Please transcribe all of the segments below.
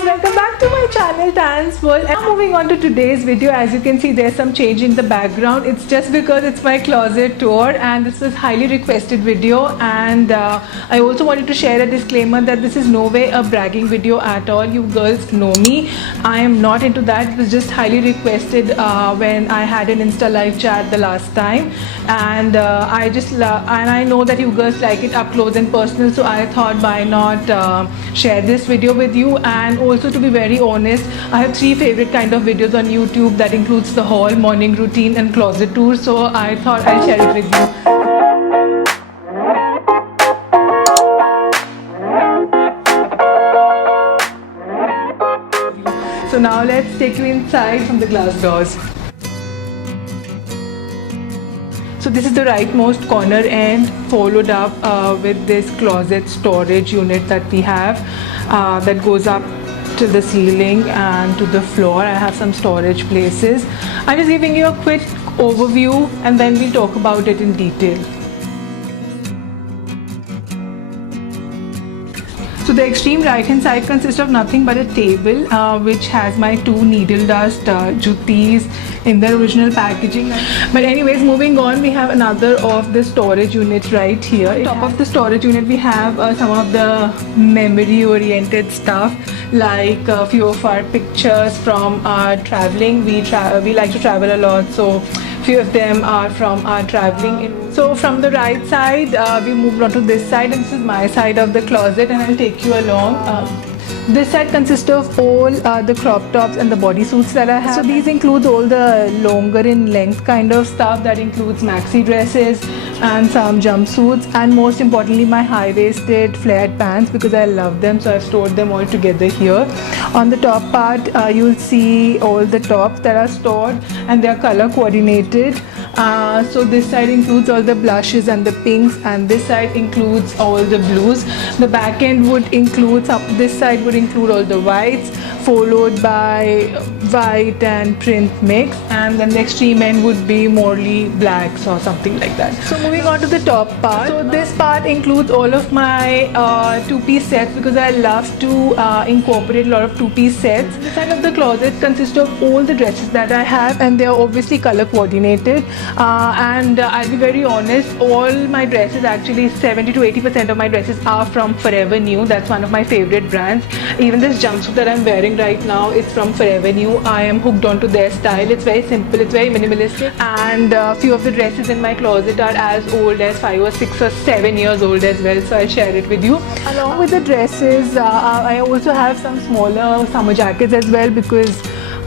guys, welcome back to my channel Tan's World. And moving on to today's video, as you can see there's some change in the background. It's just because it's my closet tour and this was highly requested video, and I also wanted to share a disclaimer that this is no way a bragging video at all. You girls know me, I am not into that. It was just highly requested when I had an Insta live chat the last time, and I know that you girls like it up close and personal, so I thought why not share this video with you. And also, to be very honest, I have 3 favorite kind of videos on YouTube that includes the haul, morning routine and closet tour, so I thought I'll share it with you. So now let's take you inside from the glass doors. So this is the rightmost corner end, followed up with this closet storage unit that we have that goes up to the ceiling and to the floor. I have some storage places. I'm just giving you a quick overview and then we'll talk about it in detail. So the extreme right hand side consists of nothing but a table which has my 2 needle dust juttis in the original packaging. But anyways, moving on, we have another of the storage units right here. On top of the storage unit we have some of the memory oriented stuff, like a few of our pictures from our traveling. We like to travel a lot, so few of them are from our traveling. So from the right side we moved on to this side, and this is my side of the closet, and I'll take you along. This side consists of all the crop tops and the bodysuits that I have. So these include all the longer in length kind of stuff. That includes maxi dresses and some jumpsuits, and most importantly my high-waisted flared pants, because I love them, so I've stored them all together here. On the top part you'll see all the tops that are stored, and they are color coordinated. So this side includes all the blushes and the pinks, and this side includes all the blues. The back end would include this side would include all the whites, followed by white and print mix, and then the extreme end would be morely blacks or something like that. So moving on to the top part. So this part includes all of my 2-piece sets, because I love to incorporate a lot of 2-piece sets. This side of the closet consists of all the dresses that I have, and they are obviously color coordinated. And I'll be very honest, all my dresses, actually 70 to 80% of my dresses are from Forever New. That's one of my favorite brands. Even this jumpsuit that I'm wearing right now is from Forever New. I am hooked onto their style. It's very simple, it's very minimalistic, and a few of the dresses in my closet are as old as 5 or 6 or 7 years old as well, so I'll share it with you. Along with the dresses, I also have some smaller summer jackets as well, because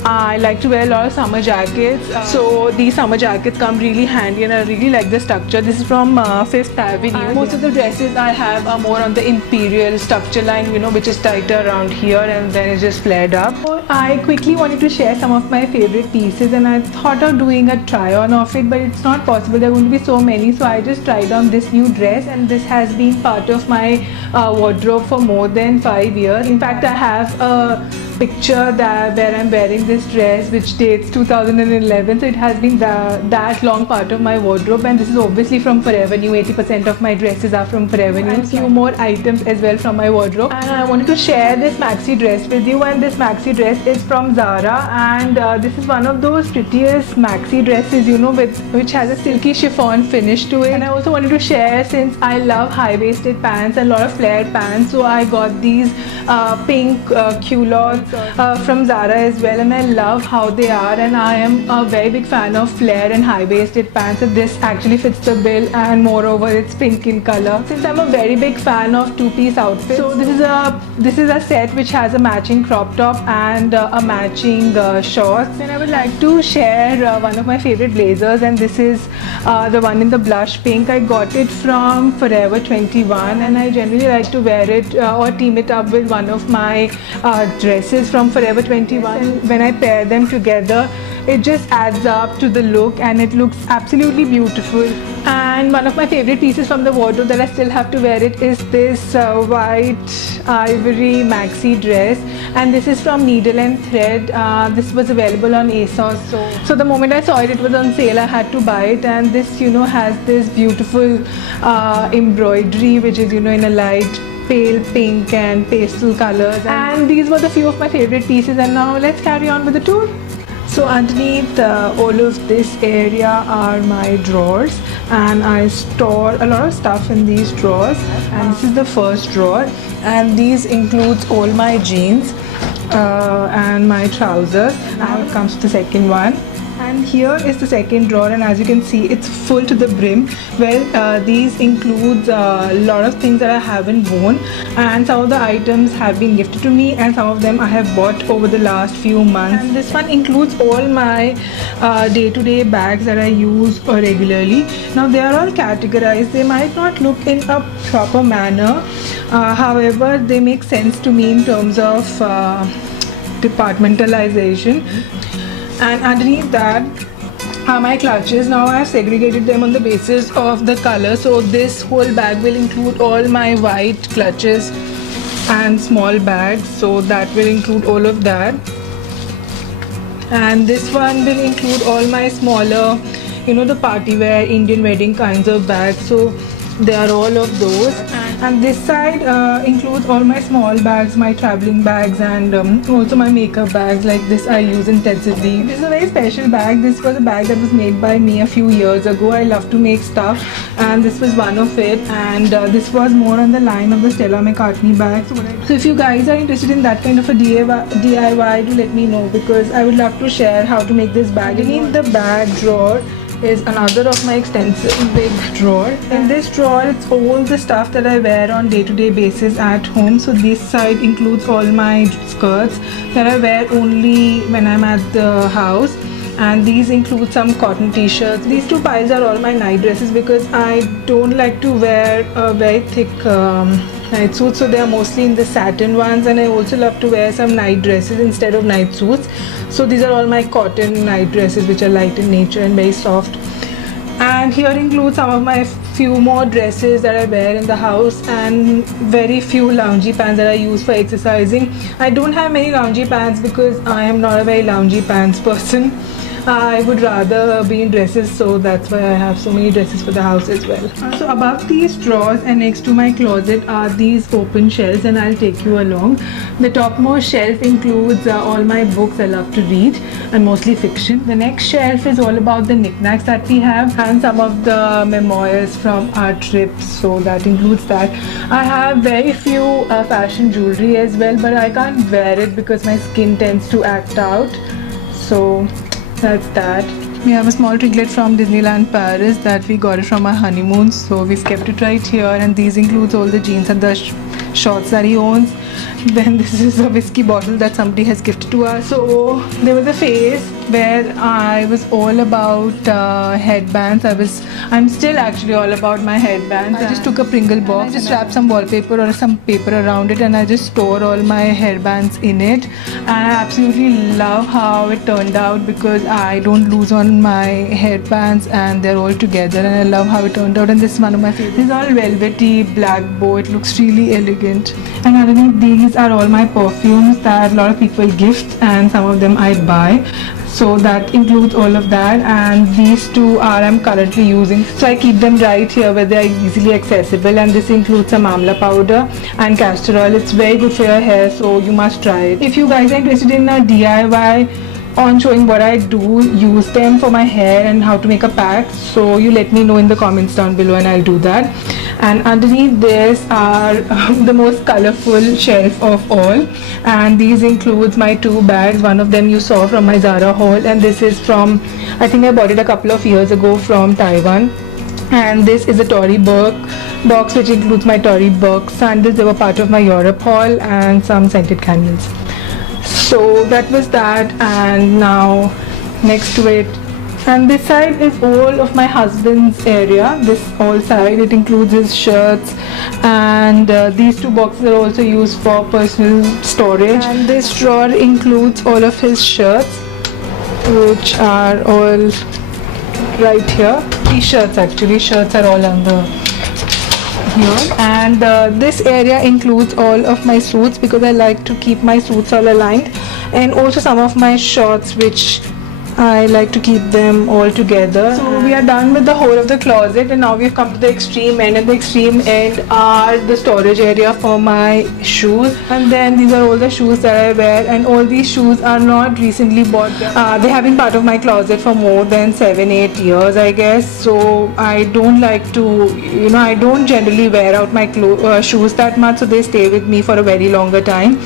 I like to wear a lot of summer jackets. So these summer jackets come really handy, and I really like the structure. This is from 5th Avenue. Most of the dresses I have are more on the imperial structure line, you know, which is tighter around here and then it's just flared up. So I quickly wanted to share some of my favorite pieces, and I thought of doing a try on of it, but it's not possible. There are going to be so many, so I just tried on this new dress, and this has been part of my wardrobe for more than 5 years. In fact, I have a picture where I'm wearing this dress which dates 2011, so it has been that long part of my wardrobe, and this is obviously from Forever New. 80% of my dresses are from Forever New. A few more items as well from my wardrobe, and I wanted to share this maxi dress with you. And this maxi dress is from Zara, and this is one of those prettiest maxi dresses, you know, which has a silky chiffon finish to it. And I also wanted to share, since I love high-waisted pants and a lot of flared pants, so I got these pink culottes from Zara as well, and I love how they are, and I am a very big fan of flare and high-waisted pants, and this actually fits the bill, and moreover it's pink in color. Since I'm a very big fan of 2-piece outfits, so this is a set which has a matching crop top and a matching shorts. And I would like to share one of my favorite blazers, and this is the one in the blush pink. I got it from Forever 21, and I generally like to wear it or team it up with one of my dresses from Forever 21. And when I pair them together, it just adds up to the look, and it looks absolutely beautiful. And one of my favorite pieces from the wardrobe that I still have to wear it is this white ivory maxi dress, and this is from Needle and Thread. This was available on ASOS, so the moment I saw it was on sale, I had to buy it. And this, you know, has this beautiful embroidery which is, you know, in a light pale pink and pastel colors, and these were the few of my favorite pieces. And now let's carry on with the tour. So underneath all of this area are my drawers, and I store a lot of stuff in these drawers. And this is the first drawer, and these includes all my jeans and my trousers. Now it comes to the second one. And here is the second drawer, and as you can see, it's full to the brim. Well, these includes a lot of things that I haven't worn, and some of the items have been gifted to me, and some of them I have bought over the last few months. And this one includes all my day-to-day bags that I use regularly. Now they are all categorized. They might not look in a proper manner, however they make sense to me in terms of departmentalization. And underneath that are my clutches. Now I have segregated them on the basis of the color. So this whole bag will include all my white clutches and small bags. So that will include all of that. And this one will include all my smaller, the party wear, Indian wedding kinds of bags. So they are all of those. And this side includes all my small bags, my traveling bags, and also my makeup bags. Like this I use intensively. This is a very special bag. This was a bag that was made by me a few years ago. I love to make stuff, and this was one of it. And this was more on the line of the Stella McCartney bag. So if you guys are interested in that kind of a DIY, do let me know, because I would love to share how to make this bag. Beneath the bag drawer is another of my extensive big drawer. In this drawer, it's all the stuff that I wear on day-to-day basis at home. So this side includes all my skirts that I wear only when I'm at the house, and these include some cotton t-shirts. These two piles are all my night dresses, because I don't like to wear a very thick night suits, so they are mostly in the satin ones, and I also love to wear some night dresses instead of night suits. So these are all my cotton night dresses, which are light in nature and very soft. And here includes some of my few more dresses that I wear in the house, and very few loungy pants that I use for exercising. I don't have many loungy pants because I am not a very loungy pants person. I would rather be in dresses, so that's why I have so many dresses for the house as well. So above these drawers and next to my closet are these open shelves, and I'll take you along. The topmost shelf includes all my books I love to read, and mostly fiction. The next shelf is all about the knickknacks that we have, and some of the memoirs from our trips, so that includes that. I have very few fashion jewelry as well, but I can't wear it because my skin tends to act out. So that's that. We have a small trinket from Disneyland Paris that we got it from our honeymoon, so we've kept it right here. And these includes all the jeans and the shorts that he owns. Then this is a whiskey bottle that somebody has gifted to us. So there was a phase where I was all about headbands. I'm still actually all about my headbands. I just took a Pringle box, just wrapped some wallpaper or some paper around it, and I just store all my headbands in it. And I absolutely love how it turned out, because I don't lose on my headbands and they're all together, and I love how it turned out. And this is one of my favorites. This is all velvety black bow. It looks really elegant. And underneath these are all my perfumes that a lot of people gift, and some of them I buy. So that includes all of that, and these two I'm currently using. So I keep them right here where they are easily accessible, and this includes some amla powder and castor oil. It's very good for your hair, so you must try it. If you guys are interested in a DIY on showing what I do use them for my hair and how to make a pack, so you let me know in the comments down below and I'll do that. And underneath this are the most colorful shelf of all, and these includes my two bags. One of them you saw from my Zara haul, and this is from, I think I bought it a couple of years ago from Taiwan. And this is a Tory Burch box, which includes my Tory Burch sandals. They were part of my Europe haul, and some scented candles. So that was that. And now next to it, and this side is all of my husband's area. This whole side, it includes his shirts, and these two boxes are also used for personal storage. And this drawer includes all of his shirts, which are all right here. T-shirts, actually shirts are all under here. And this area includes all of my suits, because I like to keep my suits all aligned, and also some of my shorts which I like to keep them all together. So we are done with the whole of the closet, and now we've come to the extreme end, and the extreme end are the storage area for my shoes. And then these are all the shoes that I wear, and all these shoes are not recently bought. They have been part of my closet for more than 7-8 years, I guess. So I don't like to, I don't generally wear out my shoes that much, so they stay with me for a very longer time.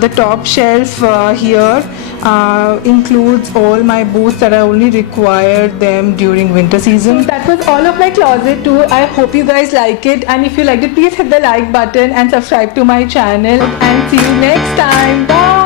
The top shelf here includes all my boots that I only require them during winter season. So that was all of my closet tour. I hope you guys like it, and if you liked it, please hit the like button and subscribe to my channel, and see you next time. Bye.